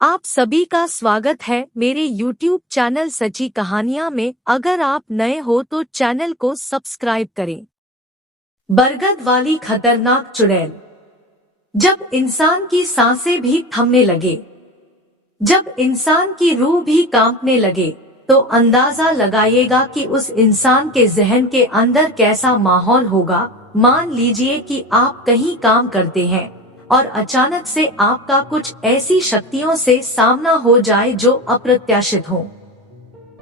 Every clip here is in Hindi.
आप सभी का स्वागत है मेरे YouTube चैनल सची कहानियां में। अगर आप नए हो तो चैनल को सब्सक्राइब करें। बरगद वाली खतरनाक चुड़ैल। जब इंसान की सांसें भी थमने लगे, जब इंसान की रूह भी कांपने लगे, तो अंदाजा लगाइएगा कि उस इंसान के जहन के अंदर कैसा माहौल होगा। मान लीजिए कि आप कहीं काम करते हैं और अचानक से आपका कुछ ऐसी शक्तियों से सामना हो जाए जो अप्रत्याशित हो,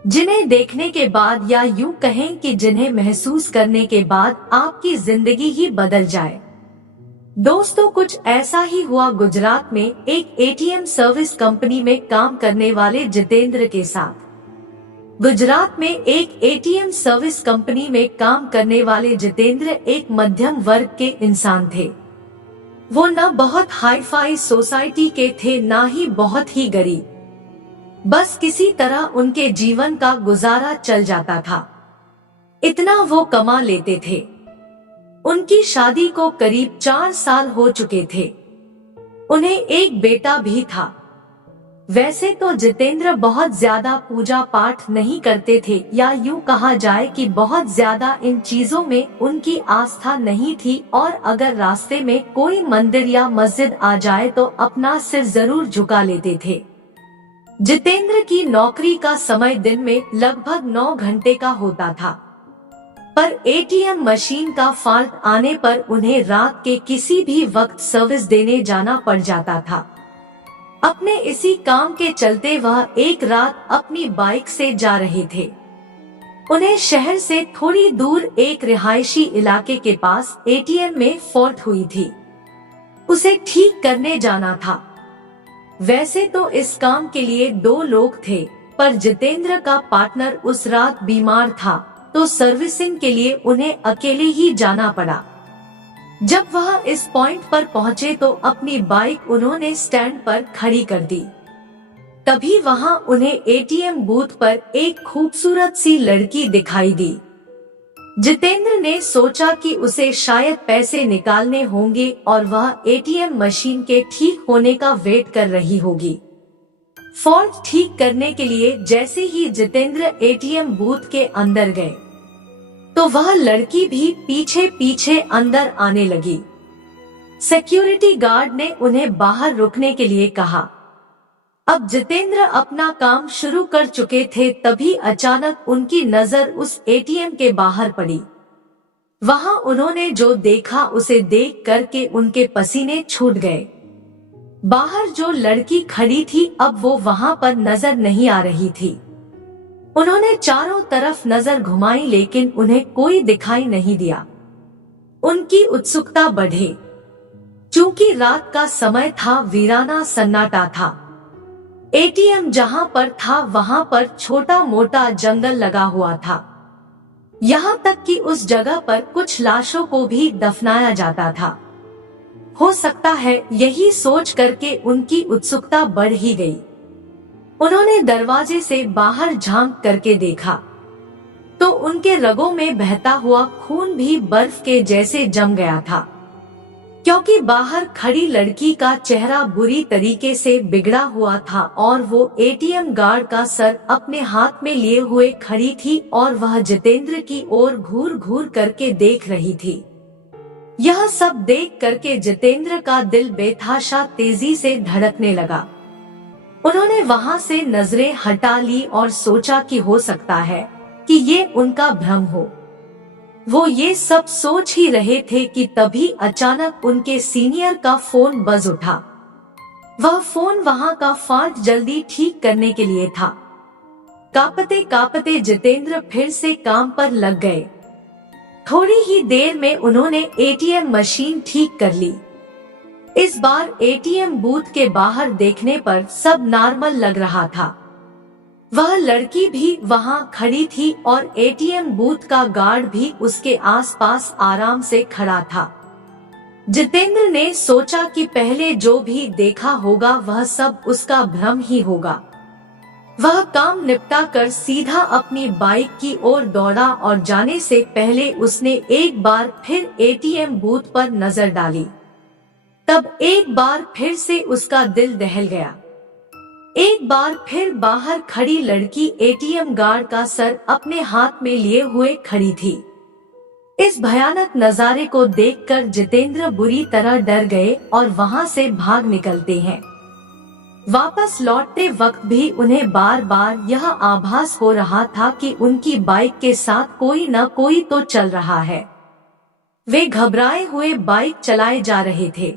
जिन्हें देखने के बाद या यूं कहें कि जिन्हें महसूस करने के बाद आपकी जिंदगी ही बदल जाए। दोस्तों, कुछ ऐसा ही हुआ गुजरात में एक एटीएम सर्विस कंपनी में काम करने वाले जितेंद्र के साथ। गुजरात में एक एटीएम सर्विस कंपनी में काम करने वाले जितेंद्र एक मध्यम वर्ग के इंसान थे। वो न बहुत हाई फाई सोसाइटी के थे, ना ही बहुत ही गरीब। बस किसी तरह उनके जीवन का गुजारा चल जाता था। इतना वो कमा लेते थे। उनकी शादी को करीब 4 साल हो चुके थे। उन्हें एक बेटा भी था। वैसे तो जितेंद्र बहुत ज्यादा पूजा पाठ नहीं करते थे, या यूं कहा जाए कि बहुत ज्यादा इन चीजों में उनकी आस्था नहीं थी, और अगर रास्ते में कोई मंदिर या मस्जिद आ जाए तो अपना सिर जरूर झुका लेते थे। जितेंद्र की नौकरी का समय दिन में लगभग 9 घंटे का होता था, पर एटीएम मशीन का फॉल्ट आने पर उन्हें रात के किसी भी वक्त सर्विस देने जाना पड़ जाता था। अपने इसी काम के चलते वह एक रात अपनी बाइक से जा रहे थे। उन्हें शहर से थोड़ी दूर एक रिहायशी इलाके के पास एटीएम में फॉल्ट हुई थी। उसे ठीक करने जाना था। वैसे तो इस काम के लिए 2 लोग थे, पर जितेंद्र का पार्टनर उस रात बीमार था, तो सर्विसिंग के लिए उन्हें अकेले ही जाना पड़ा। जब वह इस पॉइंट पर पहुंचे तो अपनी बाइक उन्होंने स्टैंड पर खड़ी कर दी। तभी वहां उन्हें एटीएम बूथ पर एक खूबसूरत सी लड़की दिखाई दी। जितेंद्र ने सोचा कि उसे शायद पैसे निकालने होंगे और वह एटीएम मशीन के ठीक होने का वेट कर रही होगी। फॉल्ट ठीक करने के लिए जैसे ही जितेंद्र एटीएम बूथ के अंदर गए, तो वह लड़की भी पीछे पीछे अंदर आने लगी। सिक्योरिटी गार्ड ने उन्हें बाहर रुकने के लिए कहा। अब जितेंद्र अपना काम शुरू कर चुके थे, तभी अचानक उनकी नजर उस एटीएम के बाहर पड़ी। वहां उन्होंने जो देखा उसे देख करके उनके पसीने छूट गए। बाहर जो लड़की खड़ी थी, अब वो वहां पर नजर नहीं आ रही थी। उन्होंने चारों तरफ नजर घुमाई, लेकिन उन्हें कोई दिखाई नहीं दिया। उनकी उत्सुकता बढ़े। चूंकि रात का समय था, वीराना सन्नाटा था। एटीएम जहां पर था वहां पर छोटा मोटा जंगल लगा हुआ था। यहाँ तक कि उस जगह पर कुछ लाशों को भी दफनाया जाता था। हो सकता है यही सोच करके उनकी उत्सुकता बढ़ ही गई। उन्होंने दरवाजे से बाहर झांक करके देखा तो उनके रगों में बहता हुआ खून भी बर्फ के जैसे जम गया था, क्योंकि बाहर खड़ी लड़की का चेहरा बुरी तरीके से बिगड़ा हुआ था और वो एटीएम गार्ड का सर अपने हाथ में लिए हुए खड़ी थी और वह जितेंद्र की ओर घूर घूर करके देख रही थी। यह सब देख करके जितेंद्र का दिल बेतहाशा तेजी से धड़कने लगा। उन्होंने वहां से नजरें हटा ली और सोचा कि हो सकता है कि ये उनका भ्रम हो। वो ये सब सोच ही रहे थे कि तभी अचानक उनके सीनियर का फोन बज उठा। वह फोन वहां का फॉल्ट जल्दी ठीक करने के लिए था। कांपते कांपते जितेंद्र फिर से काम पर लग गए। थोड़ी ही देर में उन्होंने एटीएम मशीन ठीक कर ली। इस बार एटीएम बूथ के बाहर देखने पर सब नॉर्मल लग रहा था। वह लड़की भी वहां खड़ी थी और एटीएम बूथ का गार्ड भी उसके आसपास आराम से खड़ा था। जितेंद्र ने सोचा कि पहले जो भी देखा होगा वह सब उसका भ्रम ही होगा। वह काम निपटा कर सीधा अपनी बाइक की ओर दौड़ा और जाने से पहले उसने एक बार फिर एटीएम बूथ पर नजर डाली। तब एक बार फिर से उसका दिल दहल गया। एक बार फिर बाहर खड़ी लड़की एटीएम गार्ड का सर अपने हाथ में लिए हुए खड़ी थी। इस भयानक नजारे को देखकर जितेंद्र बुरी तरह डर गए और वहां से भाग निकलते हैं। वापस लौटते वक्त भी उन्हें बार बार यह आभास हो रहा था कि उनकी बाइक के साथ कोई न कोई तो चल रहा है। वे घबराए हुए बाइक चलाए जा रहे थे।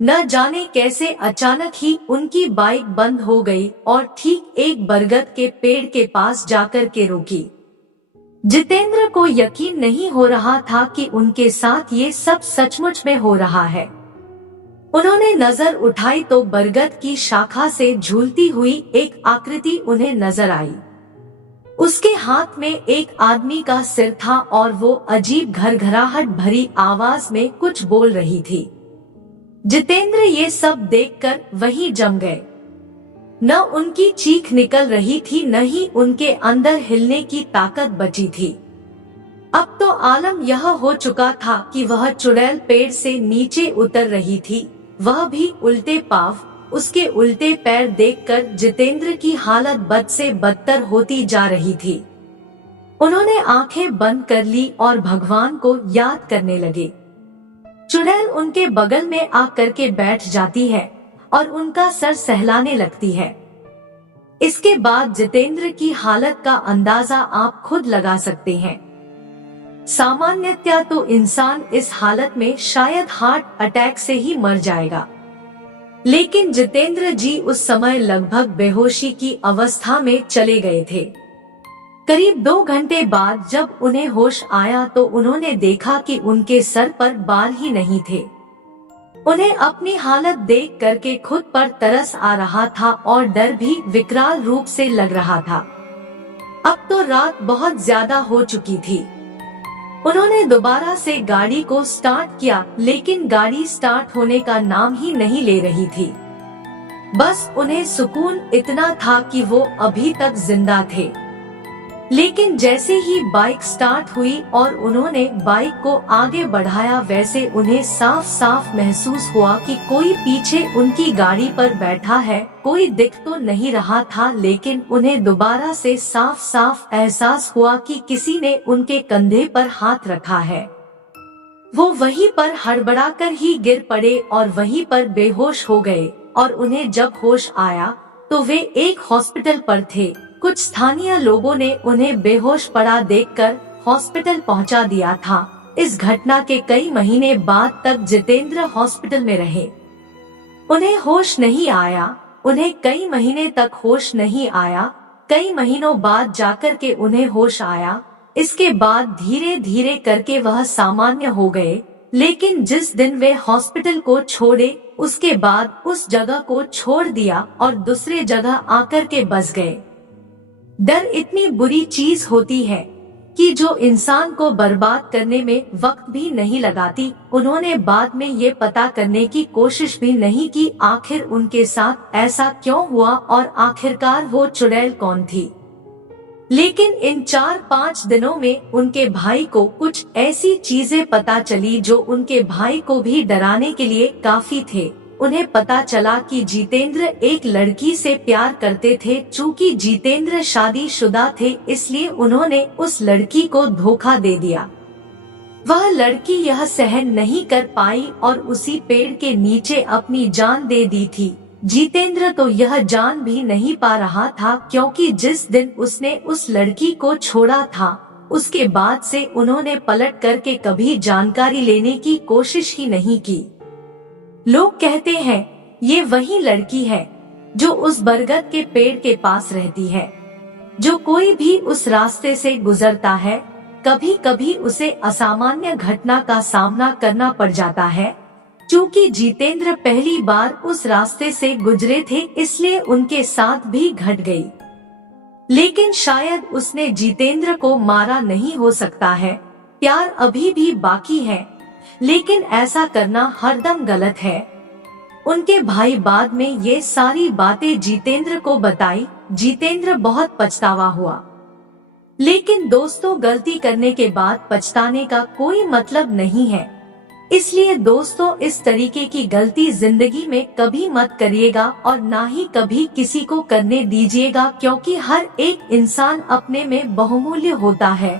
न जाने कैसे अचानक ही उनकी बाइक बंद हो गई और ठीक एक बरगद के पेड़ के पास जाकर के रुकी। जितेंद्र को यकीन नहीं हो रहा था कि उनके साथ ये सब सचमुच में हो रहा है। उन्होंने नजर उठाई तो बरगद की शाखा से झूलती हुई एक आकृति उन्हें नजर आई। उसके हाथ में एक आदमी का सिर था और वो अजीब घरघराहट भरी आवाज में कुछ बोल रही थी। जितेंद्र ये सब देखकर वहीं जम गए। न उनकी चीख निकल रही थी, न ही उनके अंदर हिलने की ताकत बची थी। अब तो आलम यह हो चुका था कि वह चुड़ैल पेड़ से नीचे उतर रही थी, वह भी उल्टे पांव। उसके उल्टे पैर देखकर जितेंद्र की हालत बद से बदतर होती जा रही थी। उन्होंने आंखें बंद कर ली और भगवान को याद करने लगे। चुड़ैल उनके बगल में आकर के बैठ जाती है और उनका सर सहलाने लगती है। इसके बाद जितेंद्र की हालत का अंदाजा आप खुद लगा सकते हैं। सामान्यतया तो इंसान इस हालत में शायद हार्ट अटैक से ही मर जाएगा, लेकिन जितेंद्र जी उस समय लगभग बेहोशी की अवस्था में चले गए थे। करीब 2 घंटे बाद जब उन्हें होश आया तो उन्होंने देखा कि उनके सर पर बाल ही नहीं थे। उन्हें अपनी हालत देख करके खुद पर तरस आ रहा था और डर भी विकराल रूप से लग रहा था। अब तो रात बहुत ज्यादा हो चुकी थी। उन्होंने दोबारा से गाड़ी को स्टार्ट किया, लेकिन गाड़ी स्टार्ट होने का नाम ही नहीं ले रही थी। बस उन्हें सुकून इतना था कि वो अभी तक जिंदा थे। लेकिन जैसे ही बाइक स्टार्ट हुई और उन्होंने बाइक को आगे बढ़ाया, वैसे उन्हें साफ साफ महसूस हुआ कि कोई पीछे उनकी गाड़ी पर बैठा है। कोई दिख तो नहीं रहा था, लेकिन उन्हें दोबारा से साफ साफ एहसास हुआ कि किसी ने उनके कंधे पर हाथ रखा है। वो वहीं पर हड़बड़ाकर ही गिर पड़े और वहीं पर बेहोश हो गए और उन्हें जब होश आया तो वे एक हॉस्पिटल पर थे। कुछ स्थानीय लोगों ने उन्हें बेहोश पड़ा देखकर हॉस्पिटल पहुंचा दिया था। इस घटना के कई महीने बाद तक जितेंद्र हॉस्पिटल में रहे। उन्हें होश नहीं आया, उन्हें कई महीने तक होश नहीं आया। कई महीनों बाद जाकर के उन्हें होश आया। इसके बाद धीरे धीरे करके वह सामान्य हो गए। लेकिन जिस दिन वे हॉस्पिटल को छोड़े, उसके बाद उस जगह को छोड़ दिया और दूसरे जगह आकर के बस गए। डर इतनी बुरी चीज होती है कि जो इंसान को बर्बाद करने में वक्त भी नहीं लगाती। उन्होंने बाद में ये पता करने की कोशिश भी नहीं की आखिर उनके साथ ऐसा क्यों हुआ और आखिरकार वो चुड़ैल कौन थी। लेकिन इन 4-5 दिनों में उनके भाई को कुछ ऐसी चीजें पता चली जो उनके भाई को भी डराने के लिए काफी थे। उन्हें पता चला कि जितेंद्र एक लड़की से प्यार करते थे। चूंकि जितेंद्र शादीशुदा थे, इसलिए उन्होंने उस लड़की को धोखा दे दिया। वह लड़की यह सहन नहीं कर पाई और उसी पेड़ के नीचे अपनी जान दे दी थी। जितेंद्र तो यह जान भी नहीं पा रहा था, क्योंकि जिस दिन उसने उस लड़की को छोड़ा था, उसके बाद से उन्होंने पलट करके कभी जानकारी लेने की कोशिश ही नहीं की। लोग कहते हैं ये वही लड़की है जो उस बरगद के पेड़ के पास रहती है। जो कोई भी उस रास्ते से गुजरता है, कभी कभी उसे असामान्य घटना का सामना करना पड़ जाता है। चूंकि जितेंद्र पहली बार उस रास्ते से गुजरे थे, इसलिए उनके साथ भी घट गई। लेकिन शायद उसने जितेंद्र को मारा नहीं हो सकता है। प्यार अभी भी बाकी है, लेकिन ऐसा करना हरदम गलत है। उनके भाई बाद में ये सारी बातें जितेंद्र को बताई। जितेंद्र बहुत पछतावा हुआ। लेकिन दोस्तों, गलती करने के बाद पछताने का कोई मतलब नहीं है। इसलिए दोस्तों, इस तरीके की गलती जिंदगी में कभी मत करिएगा और ना ही कभी किसी को करने दीजिएगा, क्योंकि हर एक इंसान अपने में बहुमूल्य होता है।